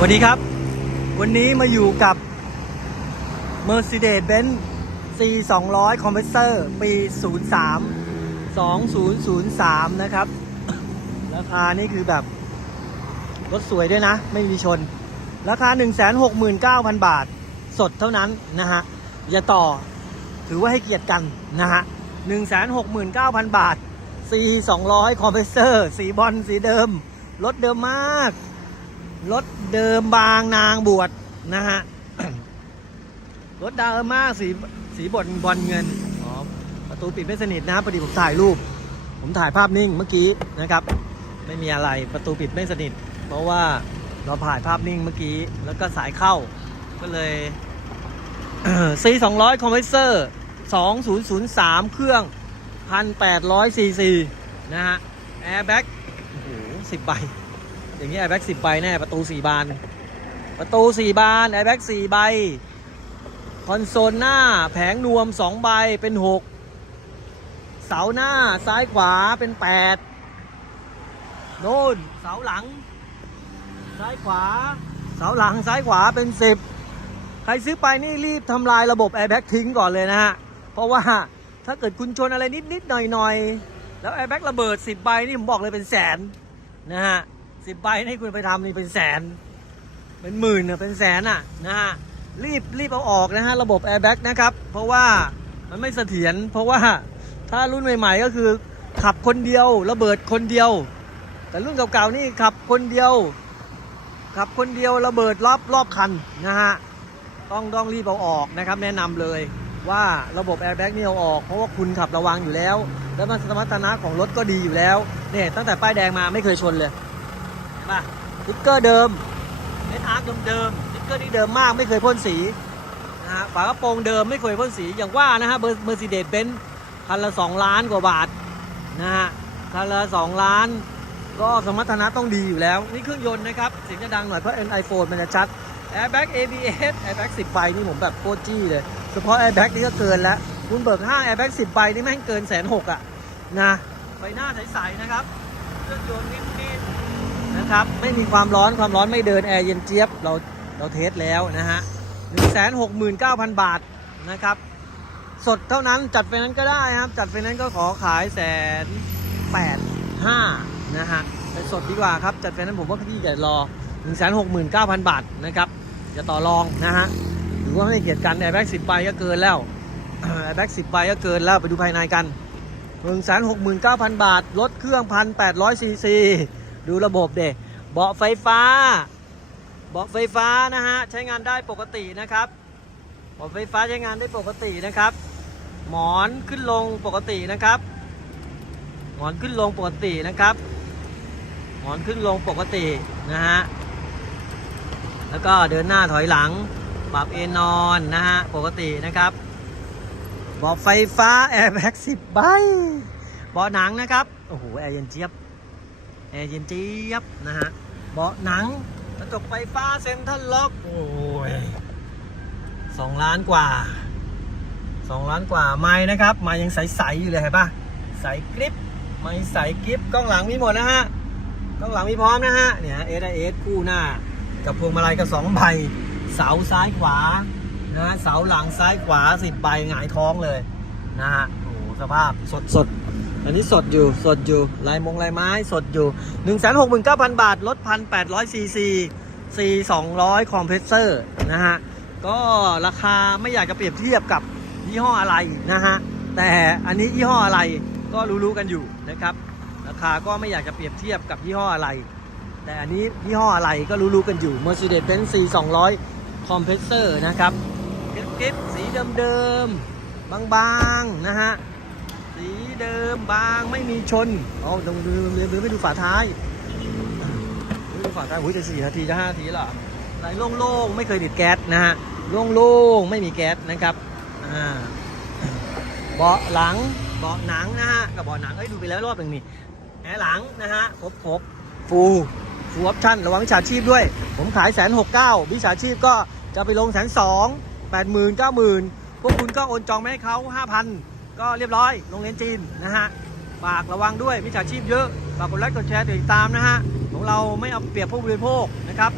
สวัสดีครับ วันนี้มาอยู่กับ Mercedes-Benz C 2 0 0 Compressor ปี 03 2003 นะครับ ราคานี่คือแบบ รถสวยด้วยนะ ไม่มีชน ราคา 169,000 บาท สดเท่านั้นนะฮะ อย่าต่อ ถือว่าให้เกียรติกันนะฮะ 169,000 บาท C 200 Compressor สีบอลสีเดิม รถเดิมมาก รถเดิมบางนางบวชนะฮะ รถเดิมมากสีสีบอลบอลเงินอ๋อประตูปิดไม่สนิทนะครับพอดีผมถ่ายรูป ผมถ่ายภาพนิ่งเมื่อกี้นะครับ ไม่มีอะไรประตูปิดไม่สนิท เพราะว่าเราถ่ายภาพนิ่งเมื่อกี้ แล้วก็สายเข้า ก็เลย C 2 0 0 Compressor 2003 เครื่อง 1,800ซีซีนะฮะ Airbag โอ้โห10ใบ อย่างนี้แอร์แบ็กสิบใบแน่ประตูสี่บาน ประตูสี่บานแอร์แบ็กสี่ใบ คอนโซลหน้าแผงนวมสองใบเป็นหกเสาหน้าซ้ายขวาเป็นแปดโน่นเสาหลัง ซ้ายขวา เสาหลังซ้ายขวาเป็นสิบใครซื้อไปนี่รีบทำลายระบบแอร์แบ็กทิ้งก่อนเลยนะฮะ เพราะว่าถ้าเกิดคุณชนอะไรนิดๆหน่อยๆแล้วแอร์แบ็กระเบิดสิบใบนี่ผมบอกเลยเป็นแสนนะฮะ สิบใบนี่คุณไปทำนี่เป็นแสน เป็นหมื่นเนี่ยเป็นแสนอะนะฮะรีบรีบเอาออกนะฮะระบบแอร์แบ็กนะครับ เพราะว่ามันไม่เสถียรเพราะว่าถ้ารุ่นใหม่ ๆ ก็คือขับคนเดียวระเบิดคนเดียว แต่รุ่นเก่าๆนี่ขับคนเดียว ขับคนเดียวระเบิดรอบรอบคันนะฮะต้องต้องรีบเอาออกนะครับ แนะนำเลยว่าระบบแอร์แบ็กนี่เอาออก เพราะว่าคุณขับระวังอยู่แล้ว แล้วมันสมรรถนะของรถก็ดีอยู่แล้วเนี่ยตั้งแต่ป้ายแดงมาไม่เคยชนเลย มาสติ๊กเกอร์เดิมเอสอาร์เดิมๆสติ๊กเกอร์นี่เดิมมากไม่เคยพ่นสีนะฮะฝากระโปรงเดิมไม่เคยพ่นสีอย่างว่านะฮะเบอร์เมอร์ซิเดสเบนซ์คันละ 2 ล้านกว่าบาทนะฮะคันละ 2 ล้าน ก็สมรรถนะต้องดีอยู่แล้ว นี่เครื่องยนต์นะครับเสียงจะดังหน่อยเพราะ N iPhone มันจะชัด Airbag ABS Airbag 10ใบนี่ผมแบบโคตรจี้เลย เฉพาะ Airbag นี่ก็เกินแล้วคุณเบิกห้าง Airbag 10ใบนี่แม่งเกินแสนหกอะนะไฟหน้าใสๆนะครับ เครื่องยนต์นิ่ นะครับ ไม่มีความร้อนความร้อนไม่เดินแอร์เย็นเจี๊ยบเราเราเทสแล้วนะฮะหนึ่งแสนหกหมื่นเก้าพันบาทนะครับ สดเท่านั้นจัดไฟนั้นก็ได้ครับ จัดไฟนั้นก็ขอขายแสนแปดห้านะฮะเป็นสดดีกว่าครับ จัดไฟนั้นผมว่าพี่จะรอหนึ่งแสนหกหมื่นเก้าพันบาทนะครับจะต่อรองนะฮะหรือว่าไม่เกียดกันแอร์แบ็กสิบใบก็เกินแล้วแอร์แบ็กสิบใบก็เกินแล้วไปดูภายในกันหนึ่งแสนหกหมื่นเก้าพันบาทรถเครื่องพันแปดร้อยซีซี ดูระบบเดเบาะไฟฟ้า เบาะไฟฟ้านะฮะ ใช้งานได้ปกตินะครับ เบาะไฟฟ้าใช้งานได้ปกตินะครับ หมอนขึ้นลงปกตินะครับ หมอนขึ้นลงปกตินะครับ หมอนขึ้นลงปกตินะฮะ แล้วก็เดินหน้าถอยหลัง ปรับเอนนอนนะฮะ ปกตินะครับ เบาะไฟฟ้าแอร์แบ็กสิบใบ เบาะหนังนะครับ โอ้โห แอร์เย็นเจี๊ยบ แอร์เย็นเจี๊ยบนะฮะ เบาะหนังกระจกไฟฟ้าเซ็นทรัลล็อกโอ้ยสองล้านกว่าสองล้านกว่าไม้นะครับ ไม้ยังใสๆอยู่เลยเห็นปะใสกริปไม้ใสกริปกล้องหลังมีหมดนะฮะกล้องหลังมีพร้อมนะฮะเนี่ยเอสเอสคู่หน้า กับพวงมาลัยกับสองใบเสาซ้ายขวานะฮะเสาหลังซ้ายขวาสิบใบหงายท้องเลยนะฮะโอ้สภาพสดสดๆ อันนี้สดอยู่สดอยู่ลายมงลายไม้สดอยู่ 1 6 9 0 0 0 บาทลด1,800ซีซีซี200 คอมเพรสเซอร์นะฮะ ก็ราคาไม่อยากจะเปรียบเทียบกับยี่ห้ออะไรนะฮะ แต่อันนี้ยี่ห้ออะไรก็รู้ๆกันอยู่นะครับ ราคาก็ไม่อยากจะเปรียบเทียบกับยี่ห้ออะไร แต่อันนี้ยี่ห้ออะไรก็รู้ๆกันอยู่ Mercedes-Benz C 200 คอมเพรสเซอร์นะครับเก็บๆสีเดิมๆบางๆนะฮะ เดิมบางไม่มีชนเอาลองดูเรียนไม่ดูฝาท้ายดูฝาท้ายโอ้ยจะสี่นาทีจะห้านาทีเหรอไหลโล่งๆไม่เคยติดแก๊สนะฮะโล่งๆไม่มีแก๊สนะครับอ่าเบาะหลังเบาะหนังนะฮะกับเบาะหนังเอ้ยดูไปแล้วรอบหนึ่งนี่แอร์หลังนะฮะครบครบฟูฟูออปชั่นระวังวิชาชีพด้วย ผมขายแสนหกเก้าวิชาชีพก็จะไปลงแสนสองแปดหมื่นเก้าหมื่นพวกคุณก็โอนจองไม่ให้เขาห้าพัน ก็เรียบร้อยโรงเรียนจีนนะฮะฝากระวังด้วยมิจฉาชีพเยอะฝากกดไลค์กดแชร์ติดตามนะฮะของเราไม่เอาเปรียบผู้บริโภคนะครับ